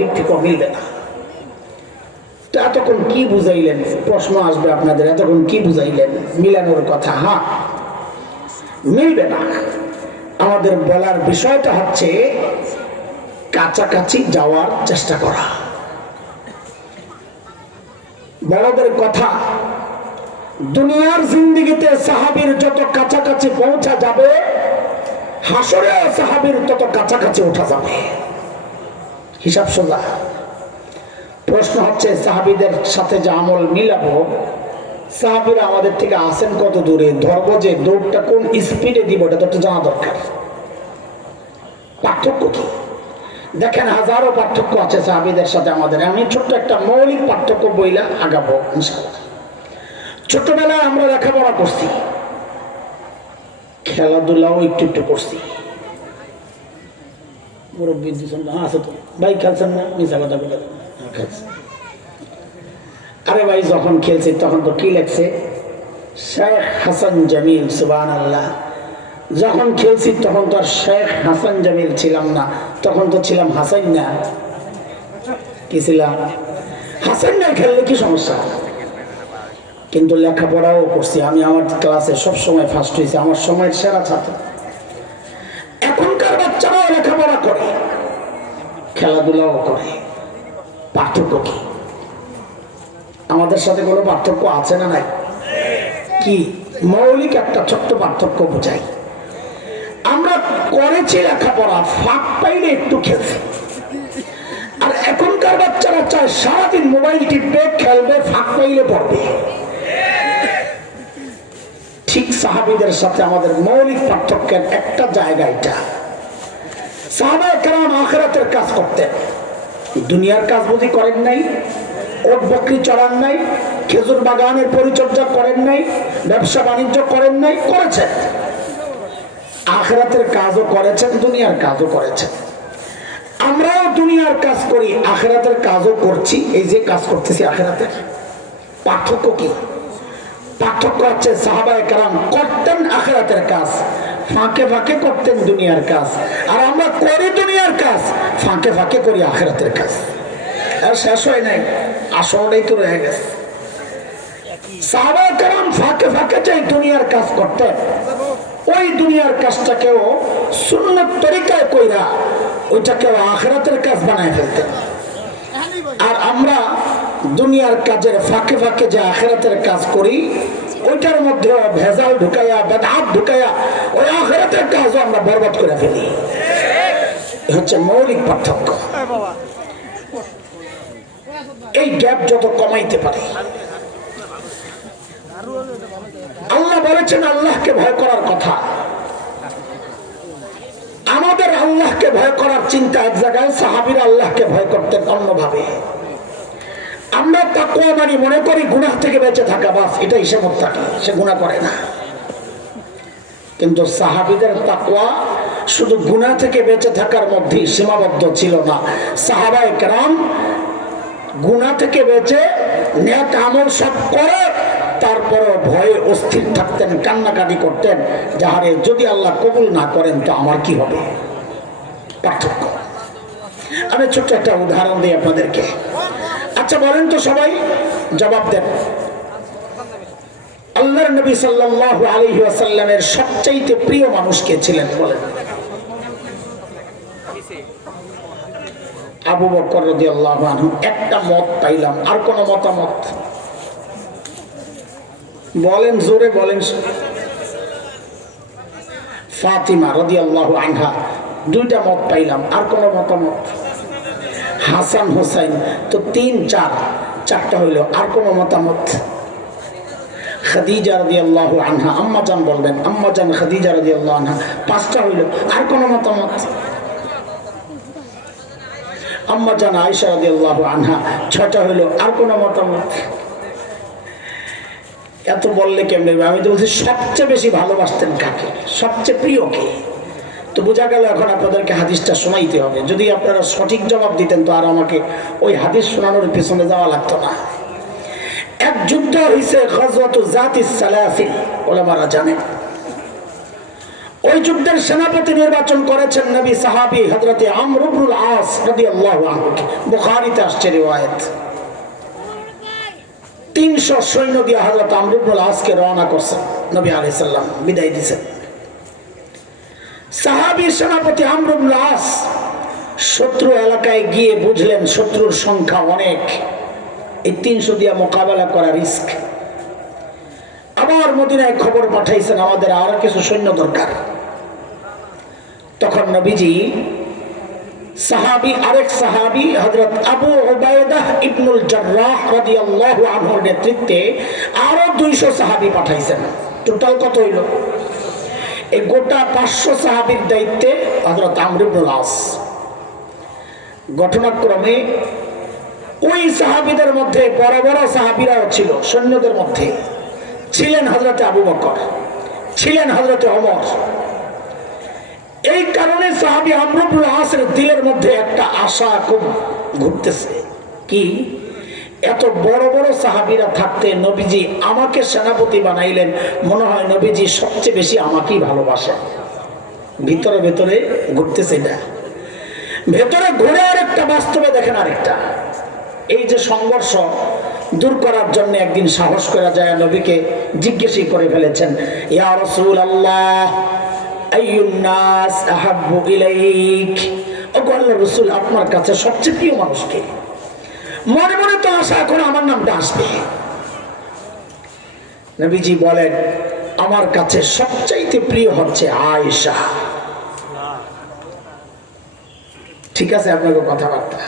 দিক থেকে মিলবে না। তো এতক্ষণ কি বুঝাইলেন? প্রশ্ন আসবে আপনাদের, এতক্ষণ কি বুঝাইলেন? মিলানোর কথা, হ্যাঁ মিলবে না। আমাদের বলার বিষয়টা হচ্ছে কাছাকাছি যাওয়ার চেষ্টা করা। বড়দের কথা, দুনিয়ার জিন্দেগিতে সাহাবীর যত কাছাকাছি পৌঁছা যাবে, হাসরে সাহাবীর তত কাছাকাছি ওঠা যাবে। হিসাব সোজা। প্রশ্ন হচ্ছে সাহাবীদের সাথে যে আমল মিলাবো, সাহাবীরা আমাদের থেকে আসেন কত দূরে, ধরবো যে দৌড়টা কোন স্পিডে দিব, এটা তো একটু জানা দরকার। পার্থক্য কি? দেখেন হাজারো পার্থক্য আছে সাহাবীদের সাথে আমাদের। আমি ছোট্ট একটা মৌলিক পার্থক্য বইলা আগাবো ইনশাআল্লাহ। ছোটবেলায় আমরা লেখাপড়া করছি, খেলাধুলাও একটু একটু করছি। মুরব্বী দিচ্ছেন না, আছে তো ভাই খেলছেন না, মিশা কথা বলে খেলছে। আরে ভাই যখন খেলছে তখন তো কি লেখছে, শেখ হাসান জামিল, সুবহানাল্লাহ। যখন খেলছি তখন তো আর শেখ হাসান জামিল ছিলাম না, তখন তো ছিলাম হাসান না। কি ছিলাম? হাসান না। খেললে কি সমস্যা? কিন্তু লেখাপড়াও করছি আমি। আমার ক্লাসে সবসময় ফার্স্ট হয়েছে, আমার সময়ের সেরা ছাত্র। এখনকার বাচ্চারাও লেখাপড়া করে, খেলাধুলাও করে। পার্থক্য কি? আমাদের সাথে কোনো পার্থক্য আছে না নাই? কি? মৌলিক একটা ছোট্ট পার্থক্য বোঝাই। আমরা করেছি লেখাপড়া, ফাঁক পাইলে একটু খেলছি। আর এখনকার বাচ্চারা চায় সারাদিন মোবাইল টিপবে, খেলবে, ফাঁক পাইলে পড়বে। ঠিক সাহাবীদের সাথে আমাদের মৌলিক পার্থক্যের একটা জায়গা এটা। সাহাবায়ে কেরাম আখিরাতের কাজ করতেন, দুনিয়ার কাজ বুঝি করেন নাই? ওট বকরি চড়ান নাই, খেজুর বাগানের পরিচর্যা করেন নাই, ব্যবসা বাণিজ্য করেন নাই? করেছেন। আখিরাতের কাজও করেছেন, দুনিয়ার কাজও করেছেন। আমরাও দুনিয়ার কাজ করি, আখিরাতের কাজও করছি। এই যে কাজ করতেছি আখিরাতের। পার্থক্য কি? পার্থক্য হচ্ছে সাহাবায়ে কেরাম করতেন আখিরাতের কাজ, ফাঁকে ফাঁকে করতেন দুনিয়ার কাজ। আর আমরা করি দুনিয়ার কাজ, ফাঁকে ফাঁকে করি আখিরাতের কাজ। আর শেষ হয় নাই, আসলেই তো রয়ে গেছে। সাহাবায়ে কেরাম ফাঁকে ফাঁকে যে দুনিয়ার কাজ করতেন, ওই দুনিয়ার কাজটাকেও সুন্নত তরিকায় কইরা ওইটাকেও আখিরাতের কাজ বানায় ফেলতেন। আর আমরা দুনিয়ার কাজের ফাঁকে ফাঁকে যে আখিরাতের কাজ করি, ওইটার মধ্যে ভেজাল ঢুকাইয়া, বেদাত ঢুকাইয়া ওই আখিরাতের কাজও আমরা বরবাদ করে ফেলি। হচ্ছে মৌলিক পার্থক্য। এই গ্যাপ যত কমাইতে পারে, আল্লাহ বলেছেন আল্লাহকে ভয় করার কথা। আমাদের আল্লাহকে ভয় করার চিন্তা এক জায়গায়, সাহাবীরা আল্লাহকে ভয় করতেন অন্যভাবে। আমরা তাকওয়া মানে মনে করি গুনাহ থেকে বেঁচে থাকা, বাস এটাই সে মুত্তাকি, সে গুনাহ করে না। কিন্তু সাহাবীদের তাকওয়া শুধু গুনাহ থেকে বেঁচে থাকার মধ্যেই সীমাবদ্ধ ছিল না। সাহাবায়ে কেরাম গুনাহ থেকে বেঁচে নেক আমল সব করে, তারপরও ভয়ে অস্থির থাকতেন, কান্নাকাটি করতেন, যাহারে যদি আল্লাহ কবুল না করেন তো আমার কি হবে। পার্থক্য। আমি ছোট্ট একটা উদাহরণ দিই আপনাদেরকে। আচ্ছা বলেন তো সবাই, জবাব দেন, আল্লাহর নবী সাল্লাল্লাহু আলাইহি ওয়াসাল্লামের সবচাইতে প্রিয় মানুষ কে ছিলেন বলেন? আবু বকর রাদিয়াল্লাহু আনহু। একটা মত পাইলাম, আর কোন মতামত বলেন, জোরে বলেন। ফাতিমা রাদিয়াল্লাহু আনহা, দুইটা মত পাইলাম, আর কোন মতামত? হাসান হোসেন, তো তিন চার, চারটা হইল, আর কোন মতামত? খাদিজা রাদিয়াল্লাহু আনহা, আম্মা জান বলবেন, আম্মা জান খাদিজা রাদিয়াল্লাহু আনহা, পাঁচটা হইল, আর কোন মতামত? আম্মা জান আয়েশা রাদিয়াল্লাহু আনহা, ছয়টা হইল, আর কোন মতামত? এত বললে কেমনে? আমি তো বলছি সবচেয়ে বেশি ভালোবাসতেন কাকে, সবচেয়ে প্রিয় কে। তো বোঝা গেল এখন আপনাদেরকে হাদিসটা শোনাইতে হবে। যদি আপনারা সঠিক জবাব দিতেন তো আর আমাকে ওই হাদিস শোনানোর পিছনে যাওয়া লাগতো না। এক যুদ্ধ হয়েছে গজওয়াতু যাতিস সালাসিল, ওলামারা জানেন। ওই যুদ্ধের সেনাপতি নির্বাচন করেছেন নবী সাহাবী হযরতে আমর ইবনুল আস রাদিয়াল্লাহু আনহু। বুখারীতে আসছে রিওয়ায়াত। 300 সৈন্য দিয়ে হযরত আমর ইবনুল আসকে রওনা করছেন নবী আলাইহিস সালাম, বিদায় দিয়েছেন। সাহাবী সেনাপতি আমর ইবনুল আস শত্রু এলাকায় গিয়ে বুঝলেন শত্রুর সংখ্যা অনেক, এই 300 দিয়ে মোকাবেলা করা রিস্ক। আবার মদিনায় খবর পাঠাইছেন আমাদের আরো কিছু সৈন্য দরকার। তখন নবীজি আরেক সাহাবী হযরত আবু উবাইদা ইবনুল জাররাহ রাদিয়াল্লাহু আনহুর নেতৃত্বে আরো 200 সাহাবী পাঠাইছেন। টোটাল কত হইল? এই গোটা 500 সাহাবীর দায়িত্বে হযরত আমর ইবনুল আস। ঘটনাক্রমে ওই সাহাবীদের মধ্যে বড় বড় সাহাবীরাও ছিল। সৈন্যদের মধ্যে ছিলেন হযরত আবু বকর, ছিলেন হযরত ওমর। এই কারণে সাহাবী আমর ইবনুল আসের দিলের মধ্যে একটা আশা খুব ঘুরতেছে, কি এত বড় বড় সাহাবীরা থাকতে নবীজি আমাকে সেনাপতি বানাইলেন, মনে হয় নবীজি সবচেয়ে বেশি আমাকেই ভালোবাসেন। ভিতরে ভিতরে ঘুরতেছে এটা। ভেতরে ঘুরে আরেকটা, বাস্তবে দেখেন আরেকটা। এই যে সংঘর্ষ দূর করার জন্য একদিন সাহস করা যায় নবীকে জিজ্ঞেসই করে ফেলেছেন, ইয়া রাসূলুল্লাহ আইয়ুন নাস আহাব্বু ইলাইক, ওগো আল্লাহর রাসূল আপনার কাছে সবচেয়ে প্রিয় মানুষ কে? মনে মনে তো আশা করে আমার নামটা আসবে। নবীজি বলেন আমার কাছে সবচাইতে প্রিয় হচ্ছে আয়েশা। ঠিক আছে আপনাদের কথাবার্তা।